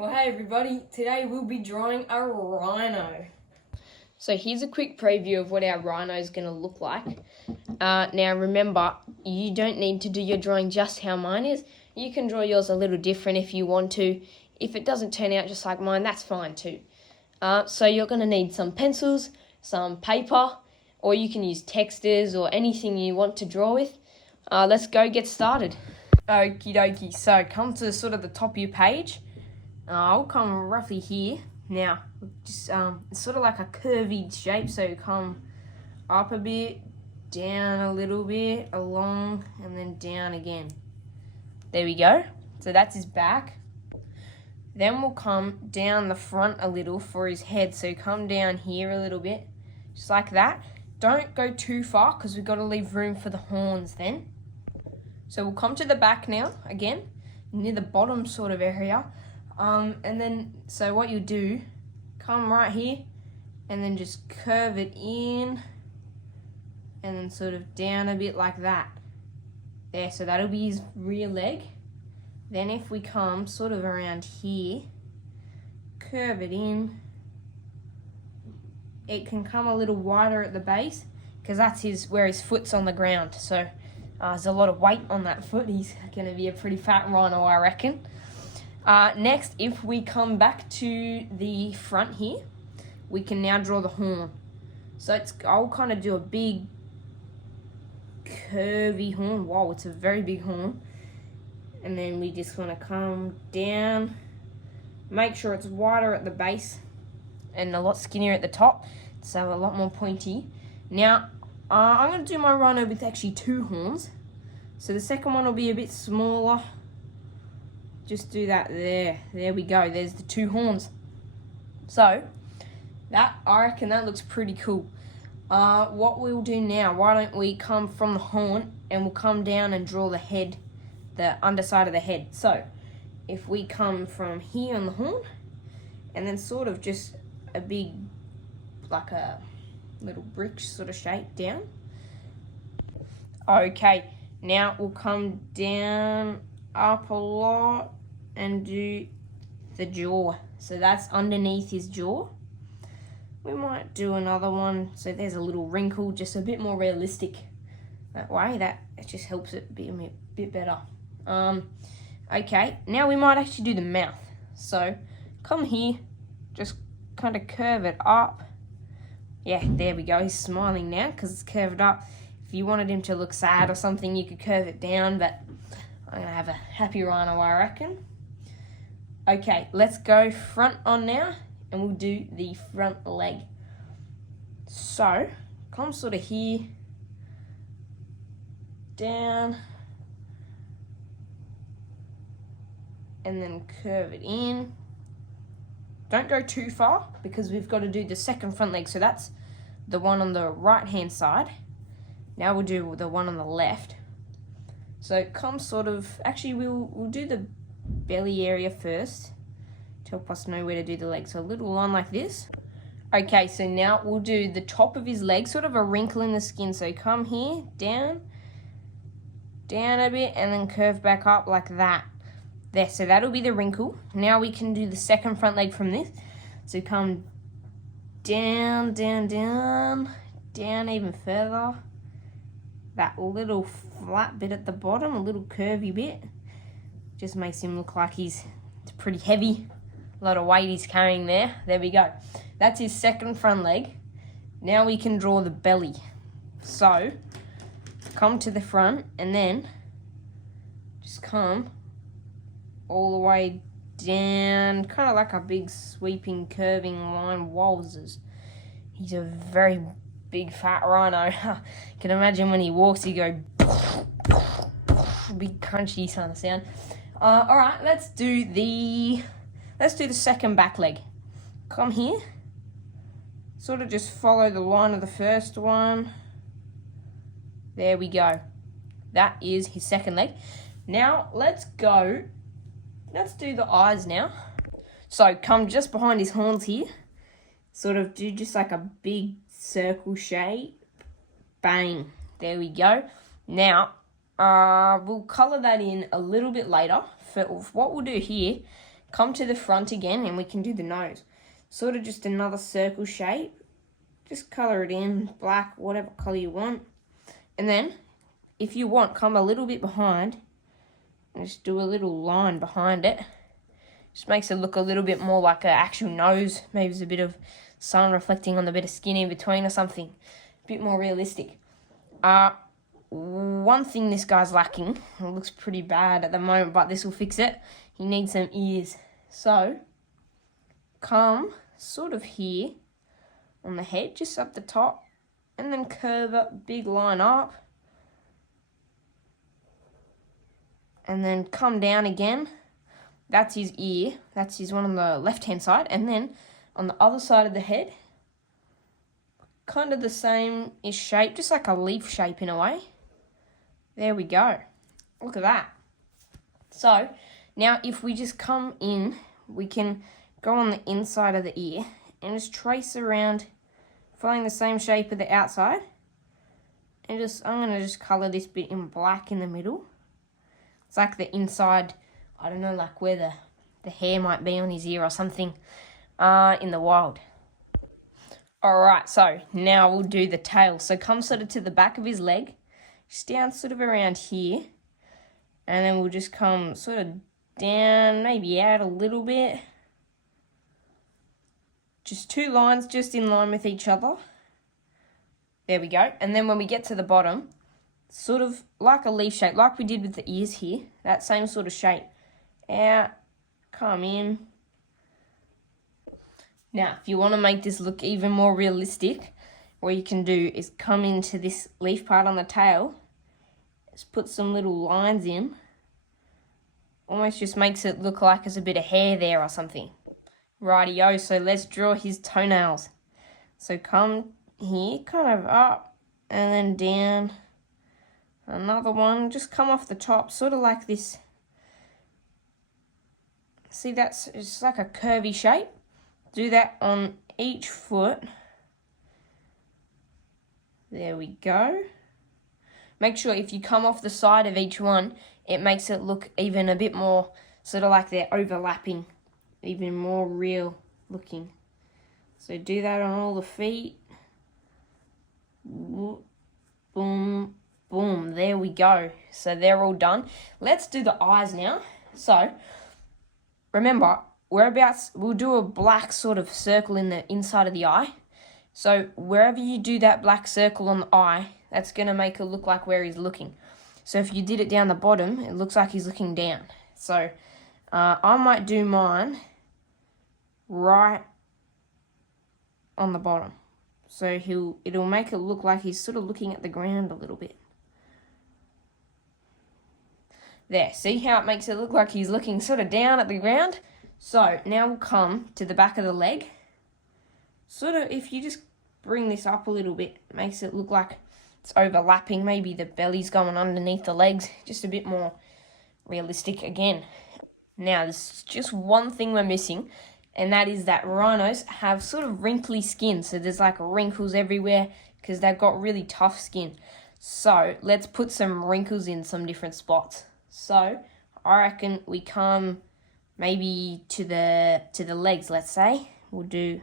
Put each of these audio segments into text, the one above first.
Well, hey everybody, today we'll be drawing a rhino. So here's a quick preview of what our rhino is going to look like. Now remember, you don't need to do your drawing just how mine is. You can draw yours a little different if you want to. If it doesn't turn out just like mine, that's fine too. So you're going to need some pencils, some paper, or you can use textures or anything you want to draw with. Let's go get started. Okie dokie, so come to sort of the top of your page. I'll come roughly here. Now, just it's sort of like a curvy shape, so come up a bit, down a little bit, along, and then down again. There we go. So that's his back. Then we'll come down the front a little for his head. So come down here a little bit, just like that. Don't go too far because we've got to leave room for the horns then. So we'll come to the back now, again, near the bottom sort of area. And then, so what you do, come right here and then just curve it in and then sort of down a bit like that. There, so that'll be his rear leg. Then if we come sort of around here, curve it in. It can come a little wider at the base because that's where his foot's on the ground. So there's a lot of weight on that foot. He's going to be a pretty fat rhino, I reckon. Next, if we come back to the front here, we can now draw the horn. So I'll kind of do a big curvy horn. Wow, it's a very big horn. And then we just want to come down, make sure it's wider at the base and a lot skinnier at the top, so a lot more pointy. Now, I'm going to do my rhino with actually 2 horns. So the second one will be a bit smaller. Just do that there. There we go. There's the 2 horns. So, I reckon that looks pretty cool. What we'll do now, why don't we come from the horn and we'll come down and draw the head, the underside of the head. So, if we come from here on the horn and then sort of just a big, like a little brick sort of shape down. Okay, now we'll come down up a lot and do the jaw. So that's underneath his jaw. We might do another one so there's a little wrinkle, just a bit more realistic. That way, it just helps it be a bit better. Okay, now we might actually do the mouth. So come here, just kind of curve it up. Yeah, there we go. He's smiling now because it's curved up. If you wanted him to look sad or something, you could curve it down, but I'm going to have a happy rhino, I reckon. Okay, let's go front on now, and we'll do the front leg. So, come sort of here, down, and then curve it in. Don't go too far, because we've got to do the second front leg, so that's the one on the right-hand side. Now we'll do the one on the left. So come sort of, actually we'll do the belly area first to help us know where to do the leg. So a little line like this. Okay, so now we'll do the top of his leg, sort of a wrinkle in the skin. So come here, down a bit, and then curve back up like that. There, so that'll be the wrinkle. Now we can do the second front leg from this. So come down even further. That little flat bit at the bottom, a little curvy bit, just makes him look like it's pretty heavy. A lot of weight he's carrying there. There we go. That's his second front leg. Now we can draw the belly. So, come to the front and then just come all the way down, kind of like a big sweeping curving line. Wowzers. He's a very big fat rhino. You can imagine when he walks, he go big crunchy kind of sound. All right, let's do the second back leg. Come here, sort of just follow the line of the first one. There we go. That is his second leg. Now let's do the eyes now. So come just behind his horns here, sort of do just like a big circle shape. Bang. There we go. Now, we'll colour that in a little bit later. For what we'll do here, come to the front again and we can do the nose. Sort of just another circle shape. Just colour it in, black, whatever colour you want. And then, if you want, come a little bit behind and just do a little line behind it. Just makes it look a little bit more like an actual nose. Maybe there's a bit of sun reflecting on the bit of skin in between or something. A bit more realistic. One thing this guy's lacking, it looks pretty bad at the moment, but this will fix it. He needs some ears. So, come sort of here on the head, just up the top, and then curve up, big line up. And then come down again. That's his ear. That's his one on the left-hand side. And then on the other side of the head, kind of the same-ish shape, just like a leaf shape in a way. There we go. Look at that. So, now if we just come in, we can go on the inside of the ear and just trace around, following the same shape of the outside. And I'm going to just colour this bit in black in the middle. It's like the inside, I don't know, like where the hair might be on his ear or something in the wild. Alright, so now we'll do the tail. So come sort of to the back of his leg, just down sort of around here. And then we'll just come sort of down, maybe out a little bit. Just 2 lines just in line with each other. There we go. And then when we get to the bottom, sort of like a leaf shape, like we did with the ears here, that same sort of shape. Out, come in. Now, if you want to make this look even more realistic, what you can do is come into this leaf part on the tail, just put some little lines in. Almost just makes it look like there's a bit of hair there or something. Rightio, so let's draw his toenails. So come here, kind of up, and then down. Another one, just come off the top, sort of like this. See, that's just like a curvy shape. Do that on each foot. There we go. Make sure if you come off the side of each one, it makes it look even a bit more sort of like they're overlapping, even more real looking. So do that on all the feet. Boom, boom, there we go. So they're all done. Let's do the eyes now. So remember, we'll do a black sort of circle in the inside of the eye. So wherever you do that black circle on the eye, that's going to make it look like where he's looking. So if you did it down the bottom, it looks like he's looking down. So I might do mine right on the bottom. So it'll make it look like he's sort of looking at the ground a little bit. There, see how it makes it look like he's looking sort of down at the ground? So now we'll come to the back of the leg. Sort of, if you just bring this up a little bit, it makes it look like it's overlapping. Maybe the belly's going underneath the legs. Just a bit more realistic again. Now, there's just one thing we're missing, and that is that rhinos have sort of wrinkly skin. So there's like wrinkles everywhere because they've got really tough skin. So let's put some wrinkles in some different spots. So I reckon we come maybe to the legs, let's say. We'll do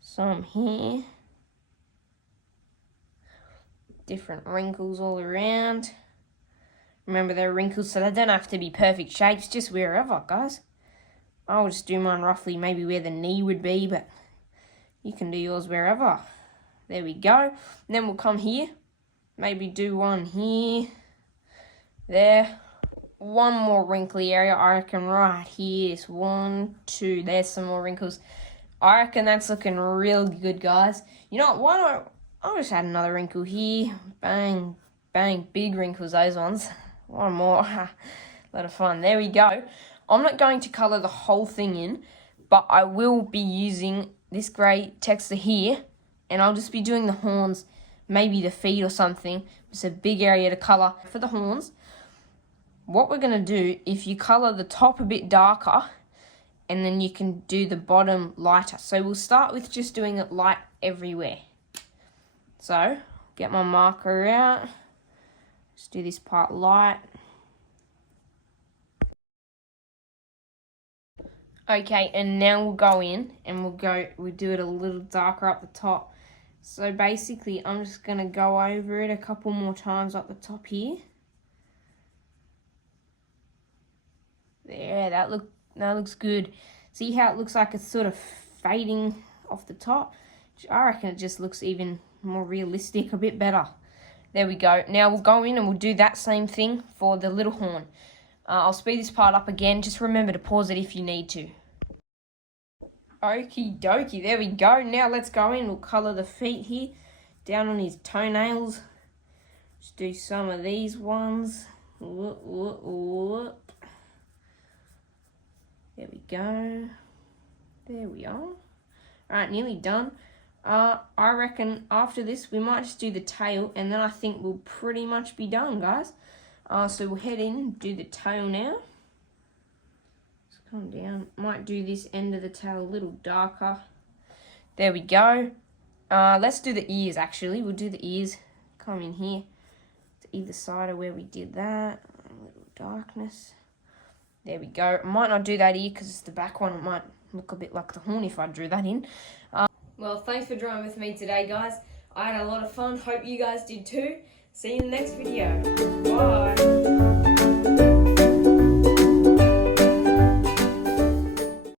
some here. Different wrinkles all around. Remember, they're wrinkles, so they don't have to be perfect shapes, just wherever, guys. I'll just do mine roughly maybe where the knee would be, but you can do yours wherever. There we go. And then we'll come here. Maybe do one here. There. One more wrinkly area, I reckon, right here. It's 1, 2. There's some more wrinkles. I reckon that's looking real good, guys. You know what? Why don't I'll just add another wrinkle here. Bang, bang. Big wrinkles, those ones. One more. A lot of fun. There we go. I'm not going to colour the whole thing in, but I will be using this grey texture here, and I'll just be doing the horns, maybe the feet or something. It's a big area to colour for the horns. What we're going to do, if you colour the top a bit darker, and then you can do the bottom lighter. So we'll start with just doing it light everywhere. So, get my marker out. Just do this part light. Okay, and now we'll go in and we'll do it a little darker up the top. So basically, I'm just going to go over it a couple more times up the top here. There, that looks good. See how it looks like it's sort of fading off the top? I reckon it just looks even more realistic, a bit better. There we go. Now we'll go in and we'll do that same thing for the little horn. I'll speed this part up again. Just remember to pause it if you need to. Okie dokie, there we go. Now let's go in. We'll colour the feet here. Down on his toenails. Just do some of these ones. Whoop, whoop, whoop. There we go. There we are. Alright, nearly done. I reckon after this we might just do the tail, and then I think we'll pretty much be done, guys. So we'll head in and do the tail now. Just come down. Might do this end of the tail a little darker. There we go. Let's do the ears actually. We'll do the ears. Come in here to either side of where we did that. A little darkness. There we go. I might not do that ear because it's the back one. It might look a bit like the horn if I drew that in. Well, thanks for drawing with me today, guys. I had a lot of fun. Hope you guys did too. See you in the next video. Bye.